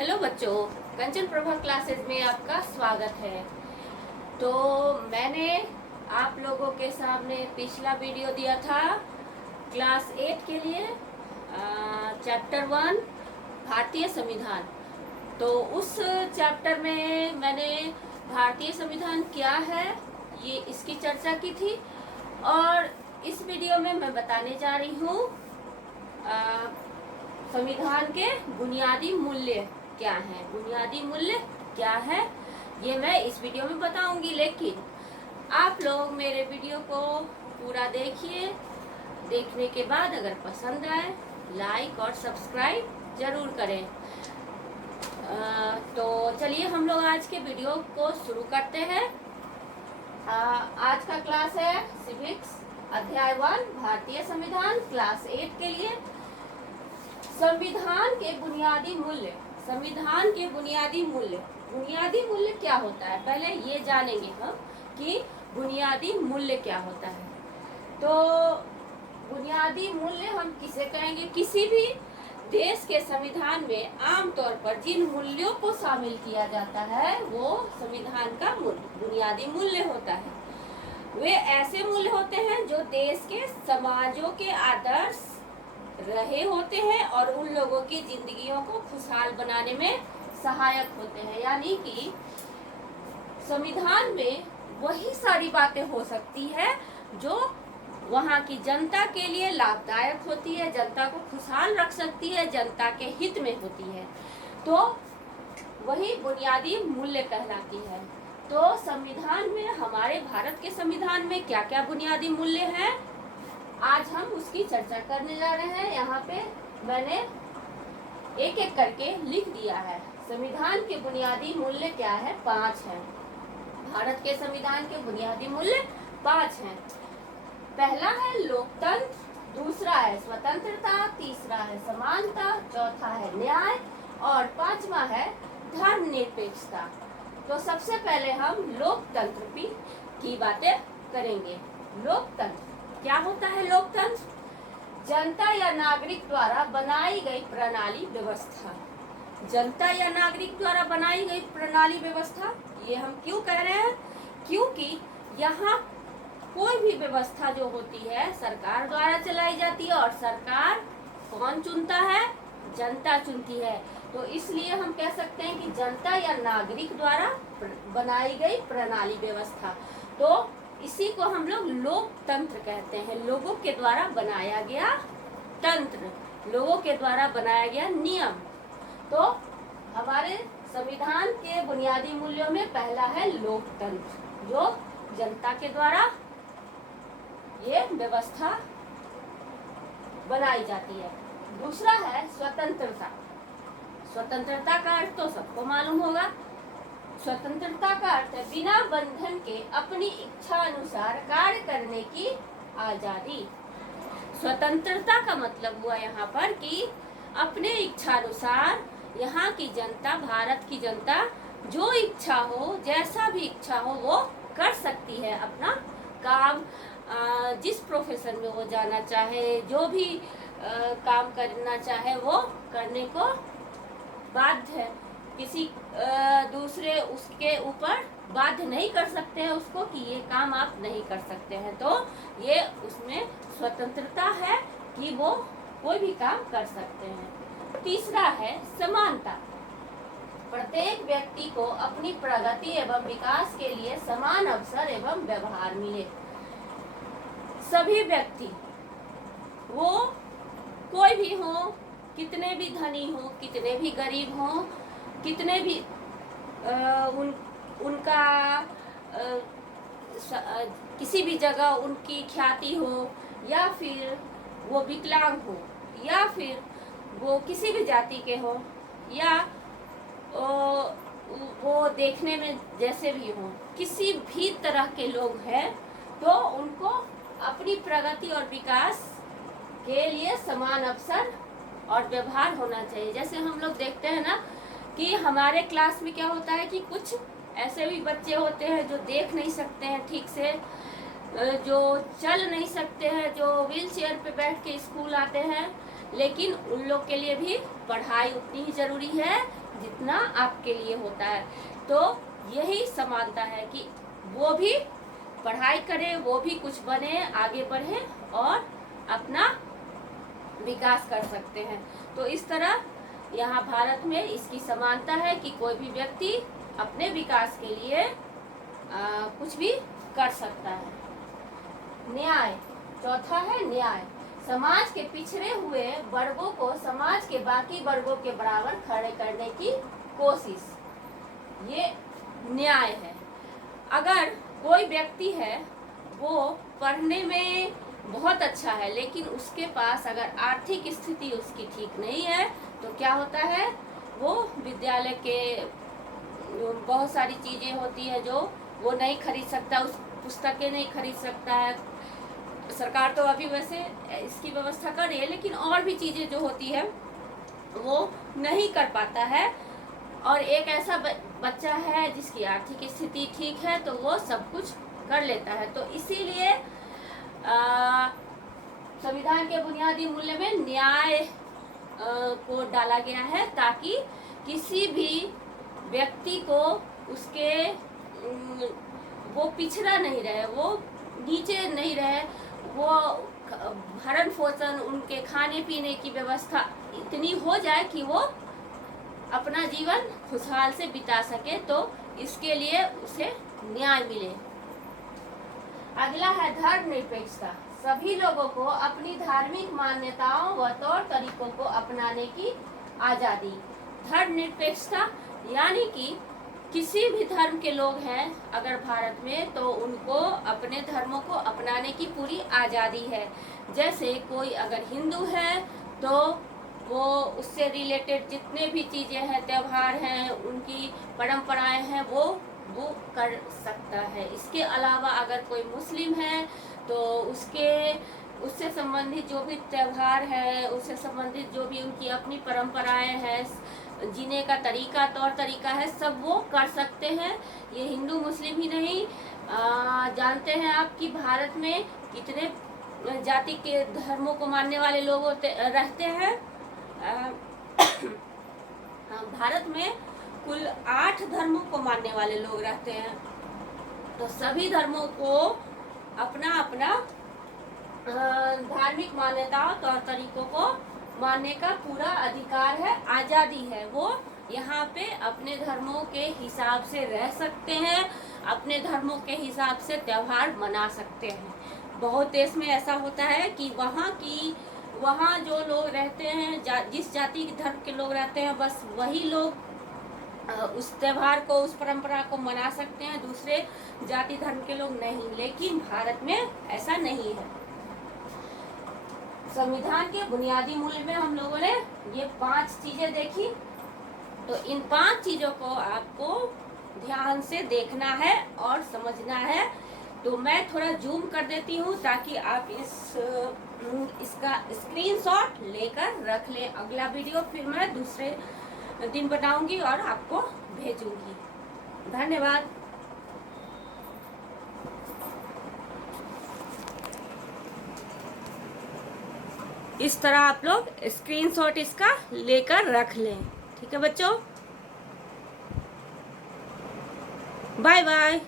Hello बच्चों, कंचन Prabha classes में आपका स्वागत है। तो मैंने आप लोगों के सामने पिछला वीडियो दिया था क्लास 8 के लिए चैप्टर 1 भारतीय संविधान। तो उस चैप्टर में मैंने भारतीय संविधान क्या है ये इसकी चर्चा की थी और इस वीडियो में मैं बताने जा रही हूँ संविधान के बुनियादी मूल्य क्या है। बुनियादी मूल्य क्या है ये मैं इस वीडियो में बताऊंगी, लेकिन आप लोग मेरे वीडियो को पूरा देखिए। देखने के बाद अगर पसंद आए लाइक और सब्सक्राइब जरूर करें। तो चलिए हम लोग आज के वीडियो को शुरू करते हैं। आज का क्लास है सिविक्स अध्याय 1 भारतीय संविधान क्लास 8 के लिए संविधान के बुनियादी मूल्य। संविधान के बुनियादी मूल्य, बुनियादी मूल्य क्या होता है पहले ये जानेंगे हम कि बुनियादी मूल्य क्या होता है। तो बुनियादी मूल्य हम किसे कहेंगे? किसी भी देश के संविधान में आमतौर पर जिन मूल्यों को शामिल किया जाता है वो संविधान का बुनियादी मूल्य होता है। वे ऐसे मूल्य होते हैं जो देश के समाजों के आदर्श रहे होते हैं और उन लोगों की जिंदगियों को खुशहाल बनाने में सहायक होते हैं। यानी कि संविधान में वही सारी बातें हो सकती है जो वहाँ की जनता के लिए लाभदायक होती है, जनता को खुशहाल रख सकती है, जनता के हित में होती है, तो वही बुनियादी मूल्य कहलाती है। तो संविधान में, हमारे भारत के संविधान में क्या क्या बुनियादी मूल्य हैं आज हम उसकी चर्चा करने जा रहे हैं। यहाँ पे मैंने एक एक करके लिख दिया है। संविधान के बुनियादी मूल्य क्या है? 5 हैं। भारत के संविधान के बुनियादी मूल्य 5 हैं। पहला है लोकतंत्र, दूसरा है स्वतंत्रता, तीसरा है समानता, चौथा है न्याय और 5वां है धर्मनिरपेक्षता। तो सबसे पहले हम लोकतंत्र की बातें करेंगे। लोकतंत्र क्या होता है? लोकतंत्र जनता या नागरिक द्वारा बनाई गई प्रणाली व्यवस्था। जनता या नागरिक द्वारा बनाई गई प्रणाली व्यवस्था, ये हम क्यों कह रहे हैं? क्योंकि यहाँ कोई भी व्यवस्था जो होती है सरकार द्वारा चलाई जाती है और सरकार कौन चुनता है? जनता चुनती है। तो इसलिए हम कह सकते हैं कि जनता या नागरिक द्वारा बनाई गई प्रणाली व्यवस्था, तो इसी को हम लोग लोकतंत्र कहते हैं। लोगों के द्वारा बनाया गया तंत्र, लोगों के द्वारा बनाया गया नियम। तो हमारे संविधान के बुनियादी मूल्यों में पहला है लोकतंत्र, जो जनता के द्वारा ये व्यवस्था बनाई जाती है। दूसरा है स्वतंत्रता। स्वतंत्रता का अर्थ तो सबको मालूम होगा। स्वतंत्रता का अर्थ है बिना बंधन के अपनी इच्छा अनुसार कार्य करने की आजादी। स्वतंत्रता का मतलब हुआ यहाँ पर कि अपने इच्छा अनुसार यहाँ की जनता, भारत की जनता जो इच्छा हो, जैसा भी इच्छा हो वो कर सकती है। अपना काम, जिस प्रोफेशन में वो जाना चाहे, जो भी काम करना चाहे वो करने को बाध्य है। किसी दूसरे उसके ऊपर बाध्य नहीं कर सकते हैं उसको कि ये काम आप नहीं कर सकते हैं। तो ये उसमें स्वतंत्रता है कि वो कोई भी काम कर सकते हैं। तीसरा है समानता। प्रत्येक व्यक्ति को अपनी प्रगति एवं विकास के लिए समान अवसर एवं व्यवहार मिले। सभी व्यक्ति, वो कोई भी हो, कितने भी धनी हो, कितने भी गरीब हो, कितने भी उनका किसी भी जगह उनकी ख्याति हो, या फिर वो विकलांग हो, या फिर वो किसी भी जाति के हो, या वो देखने में जैसे भी हो, किसी भी तरह के लोग हैं, तो उनको अपनी प्रगति और विकास के लिए समान अवसर और व्यवहार होना चाहिए। जैसे हम लोग देखते हैं ना कि हमारे क्लास में क्या होता है कि कुछ ऐसे भी बच्चे होते हैं जो देख नहीं सकते हैं ठीक से, जो चल नहीं सकते हैं, जो व्हील चेयर पे बैठ के स्कूल आते हैं, लेकिन उन लोग के लिए भी पढ़ाई उतनी ही जरूरी है जितना आपके लिए होता है। तो यही समानता है कि वो भी पढ़ाई करें, वो भी कुछ बने, आगे बढ़े और अपना विकास कर सकते हैं। तो इस तरह यहाँ भारत में इसकी समानता है कि कोई भी व्यक्ति अपने विकास के लिए कुछ भी कर सकता है। न्याय, चौथा है न्याय। समाज के पिछड़े हुए वर्गों को समाज के बाकी वर्गों के बराबर खड़े करने की कोशिश, ये न्याय है। अगर कोई व्यक्ति है वो पढ़ने में बहुत अच्छा है लेकिन उसके पास अगर आर्थिक स्थिति उसकी ठीक नहीं है तो क्या होता है, वो विद्यालय के बहुत सारी चीज़ें होती है जो वो नहीं खरीद सकता, उस पुस्तकें नहीं खरीद सकता है। सरकार तो अभी वैसे इसकी व्यवस्था कर रही है लेकिन और भी चीज़ें जो होती है वो नहीं कर पाता है। और एक ऐसा बच्चा है जिसकी आर्थिक स्थिति ठीक है तो वो सब कुछ कर लेता है। तो इसीलिए संविधान के बुनियादी मूल्य में न्याय को डाला गया है ताकि किसी भी व्यक्ति को उसके वो पिछड़ा नहीं रहे, वो नीचे नहीं रहे, वो भरण पोषण, उनके खाने पीने की व्यवस्था इतनी हो जाए कि वो अपना जीवन खुशहाल से बिता सके। तो इसके लिए उसे न्याय मिले। अगला है धर्मनिरपेक्षता। सभी लोगों को अपनी धार्मिक मान्यताओं व तौर तरीकों को अपनाने की आज़ादी। धर्मनिरपेक्षता यानी कि किसी भी धर्म के लोग हैं अगर भारत में तो उनको अपने धर्मों को अपनाने की पूरी आज़ादी है। जैसे कोई अगर हिंदू है तो वो उससे रिलेटेड जितने भी चीज़ें हैं, त्यौहार हैं, उनकी परंपराएं हैं, वो कर सकता है। इसके अलावा अगर कोई मुस्लिम है तो उससे संबंधित जो भी त्यौहार है, उससे संबंधित जो भी उनकी अपनी परंपराएं हैं, जीने का तरीका, तौर तरीका है, सब वो कर सकते हैं। ये हिंदू मुस्लिम ही नहीं, जानते हैं आप कि भारत में कितने जाति के धर्मों को मानने वाले लोग रहते हैं। भारत में कुल 8 धर्मों को मानने वाले लोग रहते हैं। तो सभी धर्मों को अपना अपना धार्मिक मान्यताओं, तौर तरीकों को मानने का पूरा अधिकार है, आज़ादी है। वो यहाँ पे अपने धर्मों के हिसाब से रह सकते हैं, अपने धर्मों के हिसाब से त्यौहार मना सकते हैं। बहुत देश में ऐसा होता है कि वहाँ जो लोग रहते हैं, जिस जाति के धर्म के लोग रहते हैं, बस वही लोग उस त्यौहार को, उस परंपरा को मना सकते हैं, दूसरे जाति धर्म के लोग नहीं। लेकिन भारत में ऐसा नहीं है। संविधान के बुनियादी मूल्य में हम लोगों ने ये 5 चीजें देखी। तो इन 5 चीजों को आपको ध्यान से देखना है और समझना है। तो मैं थोड़ा जूम कर देती हूँ ताकि आप इसका स्क्रीनशॉट लेकर रख लें। अगला वीडियो फिर मैं दूसरे दिन बनाऊंगी और आपको भेजूंगी। धन्यवाद। इस तरह आप लोग स्क्रीनशॉट इसका लेकर रख लें। ठीक है बच्चों, बाय बाय।